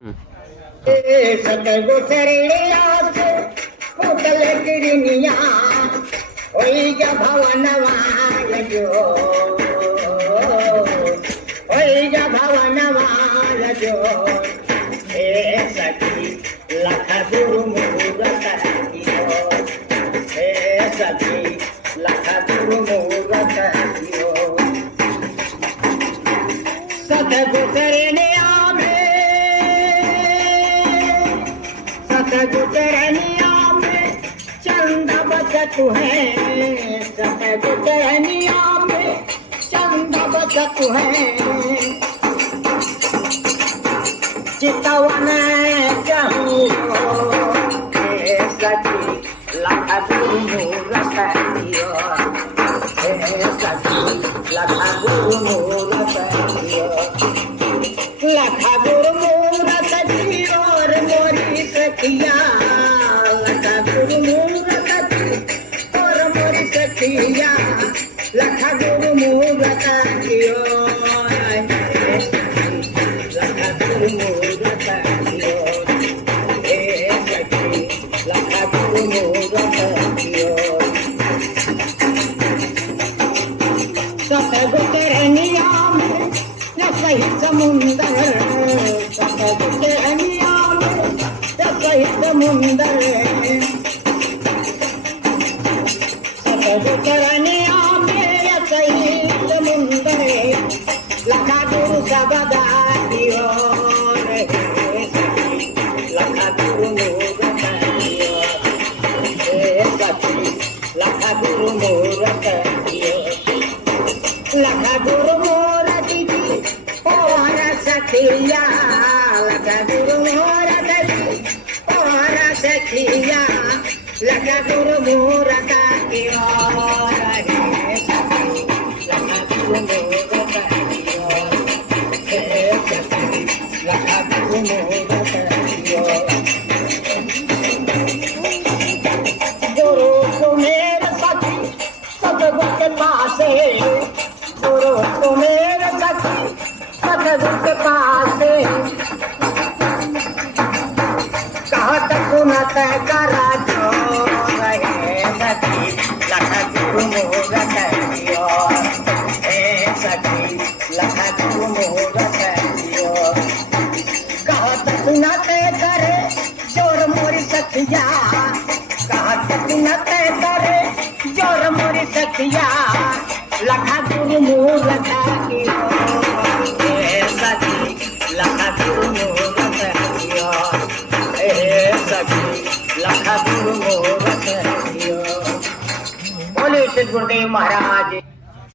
हं. सतगो शरणिया से कुटल किरनिया होई जा भवनवाल जो होई जा भवनवाल जो हे सखी लख गुरु मुहूर्त कियो हे सखी लख गुरु मुहूर्त कियो सतगो शरणिया गुजरनिया में चंद बचत है गुजरनिया में चंद बचत है चितवन चाहूँ सखी लख गुरु मुहूर्त कियो हे सखी लख गुरु मुहूर्त कियो लख गुरु मुहूर्त कियो और मोरी सखिया लख गुरु मुहूर्त और मोरी सखिया लख गुरु मुहूर्त कियो लख गुरु मुहूर्त कियो हे सखी लख गुरु मुहूर्त कियो सतगुरु शरणिया में सही समुंदर सतगुरु शरणिया में सही समुंदर सतगुरु शरणिया में सही समुंदर लखा गुरु सबदा कियो लखा गुरु मुहूर्त कियो हे सखी लखा गुरु मुहूर्त कियो लखा गुरु मुहूर्त की और सखिया लखा गुरु मुहूर्त की और सखिया लखा गुरु मुहूर्त की और लखा गुरु मुहूर्त की और लखा गुरु मुहूर्त की और गुरु तुम्हें सखी सतगुरु के पास गुरु तुम्हें सखी सतगुरु के पास कहत सुनत करा जो रहे सखी लख गुरु मुहूर्त कियो हे सखी लख गुरु मुहूर्त कियो कहत सुनत करे जोर मोरी सखिया कहत सुनत करे जोर मोरी सखिया लख गुरु मुहूर्त कियो हे सखी लख गुरु मुहूर्त कियो हे सखी लख गुरु मुहूर्त कियो। बोले श्री गुरुदेव महाराज।